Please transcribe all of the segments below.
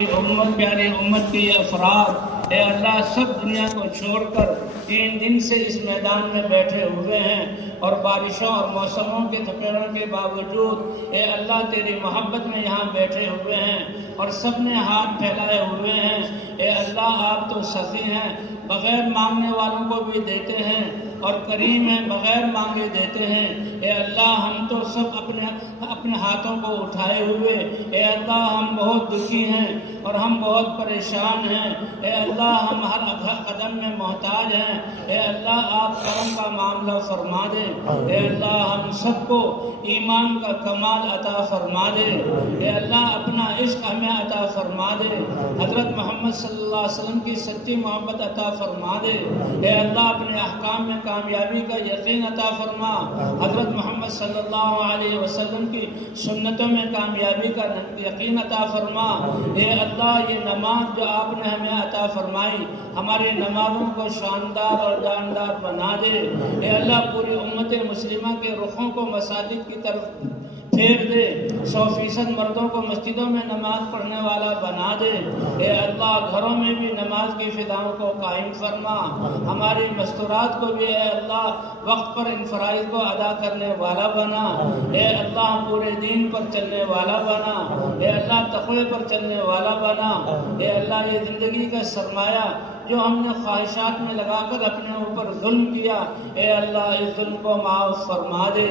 پیاری امت کے یہ افراد اے اللہ سب دنیا کو چھوڑ کر 3 دن سے اس میدان میں بیٹھے ہوئے ہیں اور بارشوں اور موسموں کے تھپیڑوں کے باوجود اے اللہ تیری محبت میں یہاں بیٹھے ہوئے ہیں اور سب نے ہاتھ پھیلائے ہوئے ہیں۔ اے اللہ آپ تو سخی ہیں، بغیر مانگنے والوں کو بھی دیتے ہیں اور کریم ہیں، بغیر مانگے دیتے ہیں۔ اے اللہ ہم تو سب اپنے ہاتھوں کو اٹھائے ہوئے اے اللہ ہم بہت دکھی ہیں اور ہم بہت پریشان ہیں۔ اے اللہ ہم ہر قدم میں محتاج ہیں۔ اے اللہ آپ کرم کا معاملہ فرما دے۔ اے اللہ ہم سب کو ایمان کا کمال عطا فرما دے۔ اے اللہ اپنا عشق ہمیں عطا فرما دے۔ حضرت محمد صلی اللہ علیہ وسلم کی سچی محبت عطا فرما دے۔ اے اللہ اپنے احکام میں کامیابی کا یقین عطا فرما۔ حضرت محمد صلی اللہ علیہ وسلم کی سنتوں میں کامیابی کا یقین عطا فرما۔ اے اللہ یہ نماز جو آپ نے ہمیں عطا فرمائی ہماری نمازوں کو شاندار اور جاندار بنا دے۔ اے اللہ پوری امت مسلمہ کے رخوں کو مساجد کی طرف پھیر دے، 100% مردوں کو مسجدوں میں نماز پڑھنے والا بنا دے۔ اے اللہ گھروں میں بھی نماز کی فضاؤں کو قائم فرما۔ ہماری مستورات کو بھی اے اللہ وقت پر ان فرائض کو ادا کرنے والا بنا۔ اے اللہ پورے دین پر چلنے والا بنا۔ اے اللہ تقوی پر چلنے والا بنا۔ اے اللہ یہ زندگی کا سرمایہ جو ہم نے خواہشات میں لگا کر اپنے اوپر ظلم کیا اے اللہ اس ظلم کو معاف فرما دے۔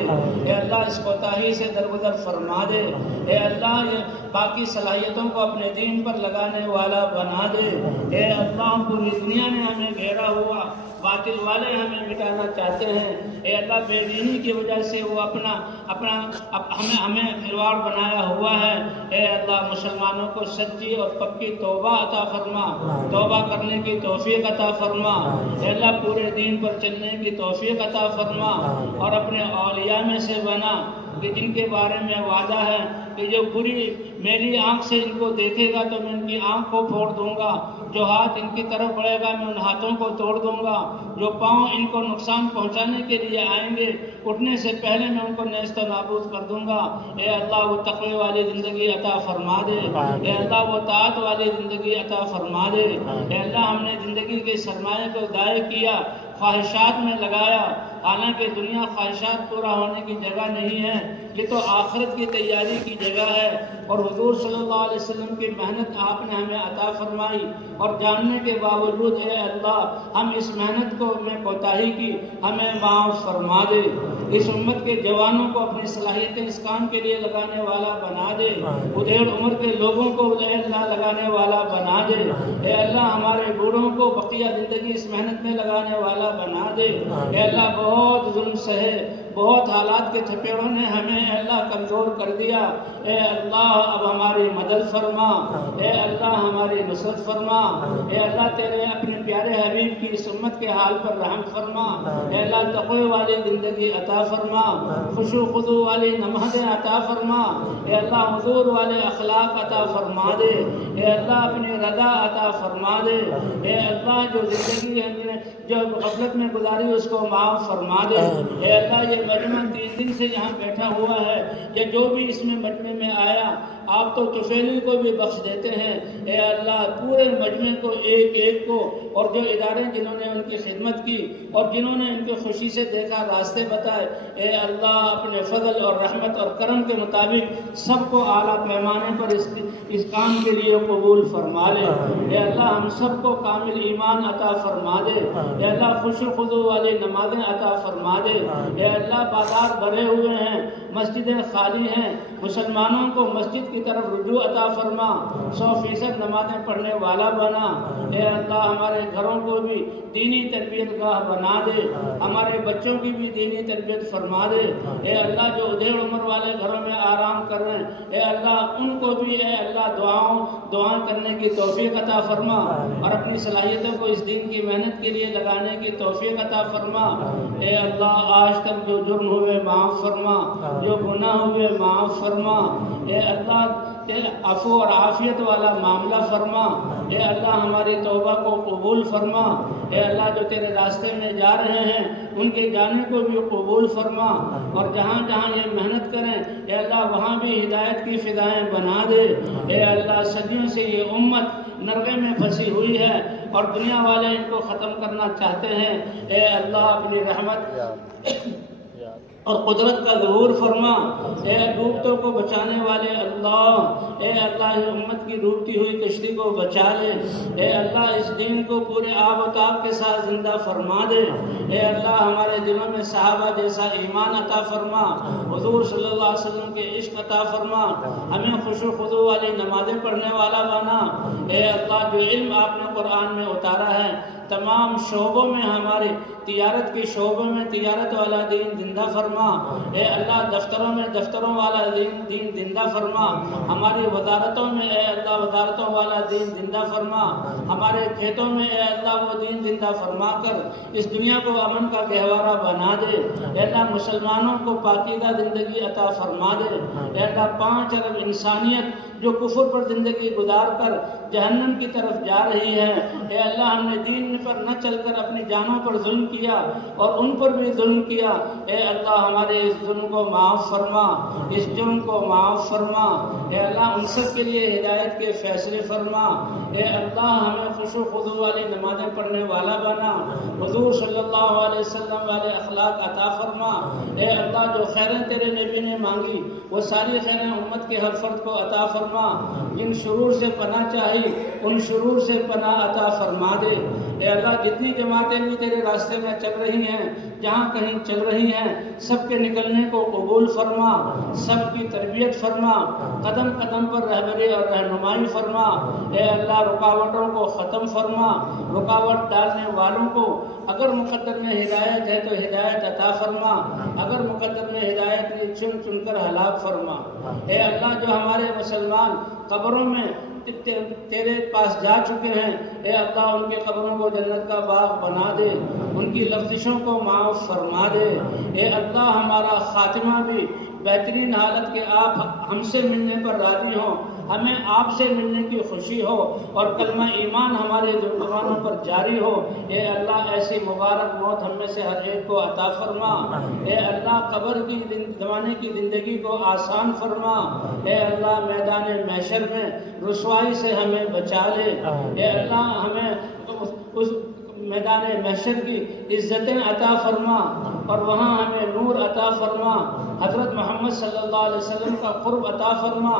اے اللہ اس کوتاہی سے درگزر فرما دے۔ اے اللہ یہ باقی صلاحیتوں کو اپنے دین پر لگانے والا بنا دے۔ اے اللہ پوری دنیا میں ہمیں گھیرا ہوا باطل والے ہمیں مٹانا چاہتے ہیں۔ اے اللہ بے دینی کی وجہ سے وہ ہمیں کھلواڑ بنایا ہوا ہے۔ اے اللہ مسلمانوں کو سچی اور پکی توبہ عطا فرما، توبہ کرنے کی توفیق عطا فرما۔ اے اللہ پورے دین پر چلنے کی توفیق عطا فرما اور اپنے اولیاء میں سے بنا کہ جن کے بارے میں وعدہ ہے کہ جو بری میری آنکھ سے ان کو دیکھے گا تو میں ان کی آنکھ کو پھوڑ دوں گا، جو ہاتھ ان کی طرف بڑھے گا میں ان ہاتھوں کو توڑ دوں گا، جو پاؤں ان کو نقصان پہنچانے کے لیے آئیں گے اٹھنے سے پہلے میں ان کو نیست و نابود کر دوں گا۔ اے اللہ وہ تقوی والی زندگی عطا فرما دے۔ اے اللہ وہ طاعت والی زندگی عطا فرما دے۔ اے اللہ ہم نے زندگی کے سرمایہ کو ضائع کیا، خواہشات میں لگایا، حالانکہ دنیا خواہشات پورا ہونے کی جگہ نہیں ہے، یہ تو آخرت کی تیاری کی جگہ ہے۔ اور حضور صلی اللہ علیہ وسلم کی محنت آپ نے ہمیں عطا فرمائی اور جاننے کے باوجود اے اللہ ہم اس محنت کو میں کوتاہی کی، ہمیں معاف فرما دے۔ اس امت کے جوانوں کو اپنی صلاحیتیں اس کام کے لیے لگانے والا بنا دے، ادھیڑ عمر کے لوگوں کو اے اللہ لگانے والا بنا دے۔ اے اللہ ہمارے بوڑھوں کو بقیہ زندگی اس محنت میں لگانے والا بنا دے۔ اے اللہ بہت ظلم سہے، بہت حالات کے تھپیڑوں نے ہمیں اے اللہ کمزور کر دیا۔ اے اللہ اب ہماری مدد فرما، اے اللہ ہماری نصرت فرما۔ اے اللہ تیرے اپنے پیارے حبیب کی اس امت کے حال پر رحم فرما۔ اے اللہ تقوی والی زندگی عطا فرما، خشوع و خضوع والی نمازیں عطا فرما۔ اے اللہ حضور والے اخلاق عطا فرما دے۔ اے اللہ اپنی رضا عطا فرما دے۔ اے اللہ جو زندگی ہم نے جو غفلت میں گزاری اس کو معاف فرما دے۔ اے اللہ یہ مجمع 3 دن سے یہاں بیٹھا ہوا ہے، یا جو بھی اس میں مجمع میں آیا آپ تو طفیلی کو بھی بخش دیتے ہیں۔ اے اللہ پورے مجمع کو ایک ایک کو اور جو ادارے جنہوں نے ان کی خدمت کی اور جنہوں نے ان کی خوشی سے دیکھا راستے بتائے، اے اللہ اپنے فضل اور رحمت اور کرم کے مطابق سب کو اعلیٰ پیمانے پر اس کام کے لیے قبول فرما لے۔ اے اللہ ہم سب کو کامل ایمان عطا فرما دے۔ اے اللہ خشوع و خضوع والی نمازیں عطا فرما دے۔ اے اللہ بازار بھرے ہوئے ہیں، مسجدیں خالی ہیں، مسلمانوں کو مسجد کی طرف رجوع عطا فرما، 100% نمازیں پڑھنے والا بنا۔ اے اللہ ہمارے گھروں کو بھی دینی تربیت گاہ بنا دے، ہمارے بچوں کی بھی دینی تربیت فرما دے۔ اے اللہ جو ادھیڑ عمر والے گھروں میں آرام کر رہے ہیں اے اللہ ان کو بھی اے اللہ دعائیں کرنے کی توفیق عطا فرما اور اپنی صلاحیتوں کو اس دین کی محنت کے لیے لگانے کی توفیق عطا فرما۔ اے اللہ آج تک جو جرم ہوئے معاف فرما، جو گناہ ہوئے معاف فرما۔ اے اللہ عفو اور عافیت والا معاملہ فرما۔ اے اللہ ہماری توبہ کو قبول فرما۔ اے اللہ جو تیرے راستے میں جا رہے ہیں ان کے جانے کو بھی قبول فرما، اور جہاں جہاں یہ محنت کریں اے اللہ وہاں بھی ہدایت کی فضائیں بنا دے۔ اے اللہ صدیوں سے یہ امت نرغے میں پھنسی ہوئی ہے اور دنیا والے ان کو ختم کرنا چاہتے ہیں۔ اے اللہ اپنی رحمت اور قدرت کا ظہور فرما۔ اے ڈوبتوں کو بچانے والے اللہ، اے اللہ اس امت کی ڈوبتی ہوئی کشتی کو بچا لے۔ اے اللہ اس دین کو پورے آب و تاب کے ساتھ زندہ فرما دے۔ اے اللہ ہمارے دلوں میں صحابہ جیسا ایمان عطا فرما، حضور صلی اللہ علیہ وسلم کے عشق عطا فرما، ہمیں خشوع و خضوع والی نمازیں پڑھنے والا بنا۔ اے اللہ جو علم آپ نے قرآن میں اتارا ہے تمام شعبوں میں، ہمارے تجارت کے شعبوں میں تجارت والا دین زندہ فرما۔ اے اللہ دفتروں میں دفتروں والا دین زندہ فرما، ہماری وزارتوں میں اے اللہ وزارتوں والا دین زندہ فرما، ہمارے کھیتوں میں اے اللہ وہ دین زندہ فرما کر اس دنیا کو امن کا گہوارہ بنا دے۔ اے اللہ مسلمانوں کو پاکیزہ زندگی عطا فرما دے۔ اے اللہ 5 ارب انسانیت جو کفر پر زندگی گزار کر جہنم کی طرف جا رہی ہے، اے اللہ ہم نے دین پر نہ چل کر اپنی جانوں پر ظلم کیا اور ان پر بھی ظلم کیا۔ اے اللہ ہمارے اس ظلم کو معاف فرما، اس جرم کو معاف فرما۔ اے اللہ ان سب کے لیے ہدایت کے فیصلے فرما۔ اے اللہ ہمیں خشوع و خضوع والی نمازیں پڑھنے والا بنا، حضور صلی اللہ علیہ وسلم والے اخلاق عطا فرما۔ اے اللہ جو خیریں تیرے نبی نے مانگی وہ ساری خیریں امت کے ہر فرد کو عطا فرما۔ جن شرور سے پناہ چاہی ان شرور سے پناہ عطا فرما دے۔ اے اللہ جتنی جماعتیں بھی تیرے راستے میں چل رہی ہیں، جہاں کہیں چل رہی ہیں، سب کے نکلنے کو قبول فرما، سب کی تربیت فرما، قدم قدم پر رہبری اور رہنمائی فرما۔ اے اللہ رکاوٹوں کو ختم فرما، رکاوٹ ڈالنے والوں کو اگر مقدر میں ہدایت ہے تو ہدایت عطا فرما، اگر مقدر میں ہدایت نہیں چن چن کر ہلاک فرما۔ اے اللہ جو ہمارے مسلمان قبروں میں تیرے پاس جا چکے ہیں، اے اللہ ان کے قبروں کو جنت کا باغ بنا دے، ان کی لغزشوں کو معاف فرما دے۔ اے اللہ ہمارا خاتمہ بھی بہترین حالت کے آپ ہم سے ملنے پر راضی ہوں، ہمیں آپ سے ملنے کی خوشی ہو اور کلمہ ایمان ہمارے زبانوں پر جاری ہو۔ اے اللہ ایسی مبارک موت ہم میں سے ہر ایک کو عطا فرما۔ اے اللہ قبر کی زمانے کی زندگی کو آسان فرما۔ اے اللہ میدان محشر میں رسوائی سے ہمیں بچا لے۔ اے اللہ ہمیں اس میدان محشر کی عزتیں عطا فرما اور وہاں ہمیں نور عطا فرما، حضرت محمد صلی اللہ علیہ وسلم کا قرب عطا فرما،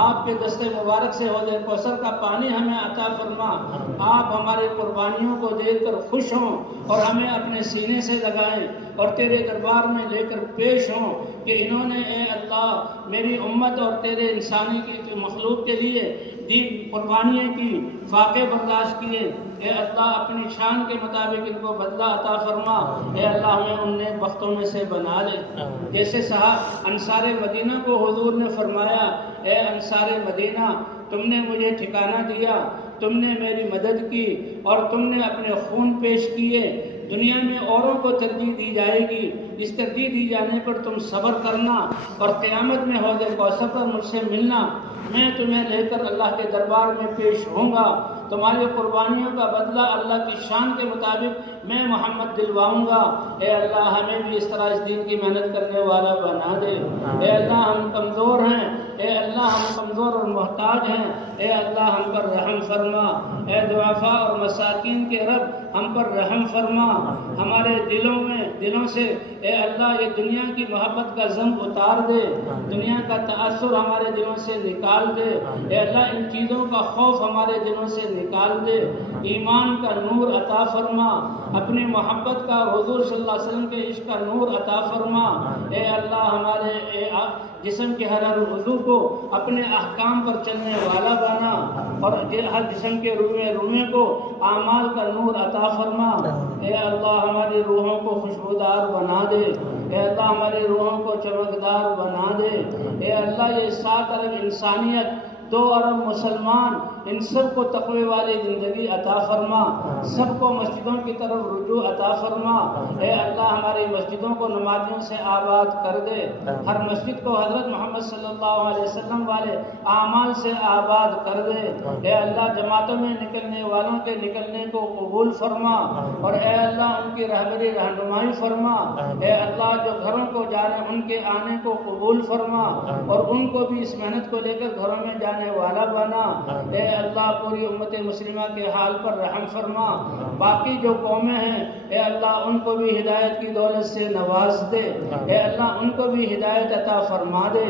آپ کے دست مبارک سے حوض کوثر کا پانی ہمیں عطا فرما، آپ ہماری قربانیوں کو دیکھ کر خوش ہوں اور ہمیں اپنے سینے سے لگائیں اور تیرے دربار میں لے کر پیش ہوں کہ انہوں نے اے اللہ میری امت اور تیرے انسانی کی مخلوق کے لیے دین قربانیاں کی، فاقے برداشت کیے۔ اے اللہ اپنی شان کے مطابق ان کو بدلہ عطا فرما۔ اے اللہ ہمیں ان نیک بختوں میں سے بنا لے جیسے انصار مدینہ کو حضور نے فرمایا، اے انصار مدینہ تم نے مجھے ٹھکانہ دیا، تم نے میری مدد کی اور تم نے اپنے خون پیش کیے۔ دنیا میں اوروں کو ترجیح دی جائے گی، اس ترجیح دی جانے پر تم صبر کرنا اور قیامت میں حوض کوثر پر مجھ سے ملنا، میں تمہیں لے کر اللہ کے دربار میں پیش ہوں گا، تمہاری قربانیوں کا بدلہ اللہ کی شان کے مطابق میں محمد دلواؤں گا۔ اے اللہ ہمیں بھی اس طرح اس دین کی محنت کرنے والا بنا دے۔ اے اللہ ہم کمزور ہیں، اے اللہ ہم کمزور اور محتاج ہیں، اے اللہ ہم پر رحم فرما۔ اے ضعفاء اور مساکین کے رب ہم پر رحم فرما، ہمارے دلوں سے اے اللہ یہ دنیا کی محبت کا ذنب اتار دے، دنیا کا تأثر ہمارے دلوں سے نکال دے۔ اے اللہ ان چیزوں کا خوف ہمارے دلوں سے نکال دے، ایمان کا نور عطا فرما، اپنی محبت کا حضور صلی اللہ علیہ وسلم کے عشق کا نور عطا فرما۔ اے اللہ ہمارے جسم کے ہر عضو کو اپنے احکام پر چلنے والا بنا اور ہر جسم کے روئے کو اعمال کا نور عطا فرما۔ اے اللہ ہماری روحوں کو خوشبودار بنا دے، اے اللہ ہماری روحوں کو چمکدار بنا دے۔ اے اللہ یہ 7 ارب انسانیت 2 ارب مسلمان، ان سب کو تقوی والی زندگی عطا فرما، سب کو مسجدوں کی طرف رجوع عطا فرما۔ اے اللہ ہماری مسجدوں کو نمازیوں سے آباد کر دے، ہر مسجد کو حضرت محمد صلی اللہ علیہ وسلم والے اعمال سے آباد کر دے۔ اے اللہ جماعتوں میں نکلنے والوں کے نکلنے کو قبول فرما، اور اے اللہ ان کی رہبری رہنمائی فرما۔ اے اللہ جو گھروں کو جا رہے ہیں ان کے آنے کو قبول فرما، اور ان کو بھی اس محنت کو لے کر گھروں میں جانے والا بنا۔ اے اللہ پوری امت مسلمہ کے حال پر رحم فرما، باقی جو قومیں ہیں اے اللہ ان کو بھی ہدایت کی دولت سے نواز دے۔ اے اللہ ان کو بھی ہدایت عطا فرما دے،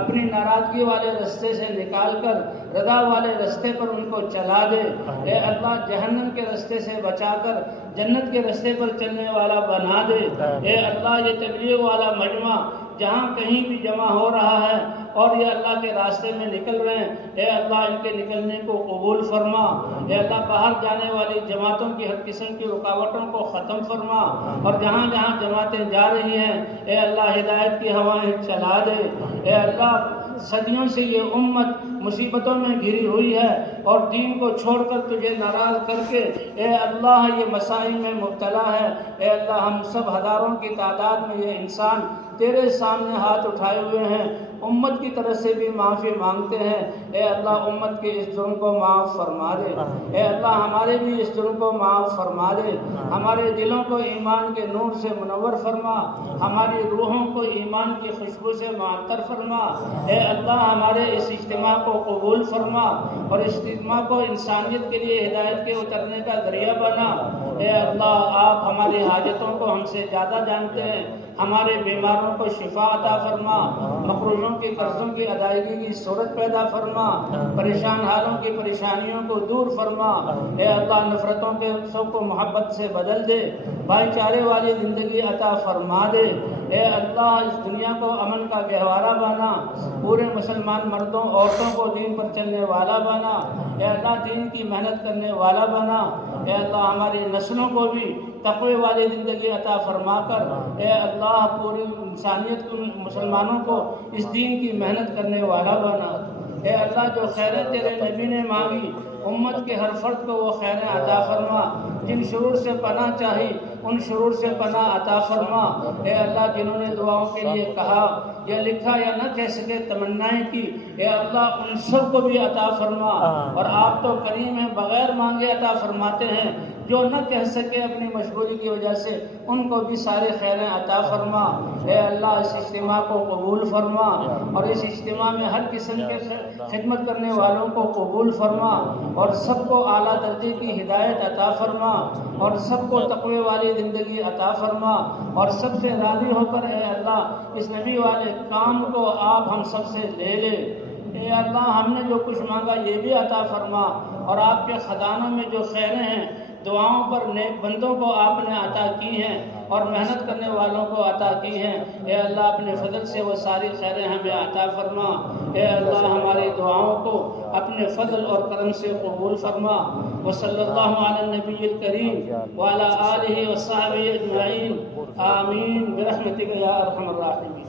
اپنی ناراضگی والے رستے سے نکال کر رضا والے رستے پر ان کو چلا دے۔ اے اللہ جہنم کے رستے سے بچا کر جنت کے رستے پر چلنے والا بنا دے۔ اے اللہ یہ تبلیغ والا مجمع جہاں کہیں بھی جمع ہو رہا ہے اور یہ اللہ کے راستے میں نکل رہے ہیں، اے اللہ ان کے نکلنے کو قبول فرما۔ اے اللہ باہر جانے والی جماعتوں کی ہر قسم کی رکاوٹوں کو ختم فرما، اور جہاں جہاں جماعتیں جا رہی ہیں اے اللہ ہدایت کی ہوائیں چلا دے۔ اے اللہ صدیوں سے یہ امت مصیبتوں میں گھری ہوئی ہے اور دین کو چھوڑ کر تجھے ناراض کر کے اے اللہ یہ مسائل میں مبتلا ہے۔ اے اللہ ہم سب ہزاروں کی تعداد میں یہ انسان تیرے سامنے ہاتھ اٹھائے ہوئے ہیں، امت کی طرف سے بھی معافی مانگتے ہیں۔ اے اللہ امت کے اس جرم کو معاف فرما دے، اے اللہ ہمارے بھی اس جرم کو معاف فرما دے، ہمارے دلوں کو ایمان کے نور سے منور فرما، ہماری روحوں کو ایمان کی خوشبو سے معطر فرما۔ اے اللہ ہمارے اس اجتماع کو قبول فرما، اور اس اجتماع کو انسانیت کے لیے ہدایت کے اترنے کا ذریعہ بنا۔ اے اللہ آپ ہماری حاجتوں کو ہم سے زیادہ جانتے ہیں، ہمارے بیماروں کو شفا عطا فرما، مقروضوں کی قرضوں کی ادائیگی کی صورت پیدا فرما، پریشان حالوں کی پریشانیوں کو دور فرما۔ اے اللہ نفرتوں کے سب کو محبت سے بدل دے، بھائی چارے والی زندگی عطا فرما دے۔ اے اللہ اس دنیا کو امن کا گہوارہ بنا، پورے مسلمان مردوں عورتوں کو دین پر چلنے والا بنا۔ اے اللہ دین کی محنت کرنے والا بنا۔ اے اللہ ہماری نسلوں کو بھی تقوی والی زندگی عطا فرما کر اے اللہ پوری انسانیت کو مسلمانوں کو اس دین کی محنت کرنے والا بنا۔ اے اللہ جو خیریں تیرے نبی نے مانگی امت کے ہر فرد کو وہ خیریں عطا فرما، جن شرور سے پناہ چاہی ان شرور سے پناہ عطا فرما۔ اے اللہ جنہوں نے دعاؤں کے لیے کہا یا لکھا یا نہ کہہ سکے تمنائیں کی، اے اللہ ان سب کو بھی عطا فرما، اور آپ تو کریم ہیں بغیر مانگے عطا فرماتے ہیں، جو نہ کہہ سکے اپنی مشغولی کی وجہ سے ان کو بھی سارے خیریں عطا فرما۔ اے اللہ اس اجتماع کو قبول فرما، اور اس اجتماع میں ہر قسم کے خدمت کرنے والوں کو قبول فرما، اور سب کو اعلیٰ درجے کی ہدایت عطا فرما، اور سب کو تقوی والی زندگی عطا فرما، اور سب سے راضی ہو کر اے اللہ اس نبی والے کام کو آپ ہم سب سے لے لے۔ اے اللہ ہم نے جو کچھ مانگا یہ بھی عطا فرما، اور آپ کے خزانوں میں جو خیریں ہیں دعاؤں پر نیک بندوں کو آپ نے عطا کی ہیں اور محنت کرنے والوں کو عطا کی ہیں، اے اللہ اپنے فضل سے وہ ساری خیریں ہمیں عطا فرما۔ اے اللہ ہماری دعاؤں کو اپنے فضل اور کرم سے قبول فرما۔ وصلی اللہ علی النبی الکریم وعلی آلہ وصحبہ اجمعین، آمین برحمتک یا ارحم الراحمین۔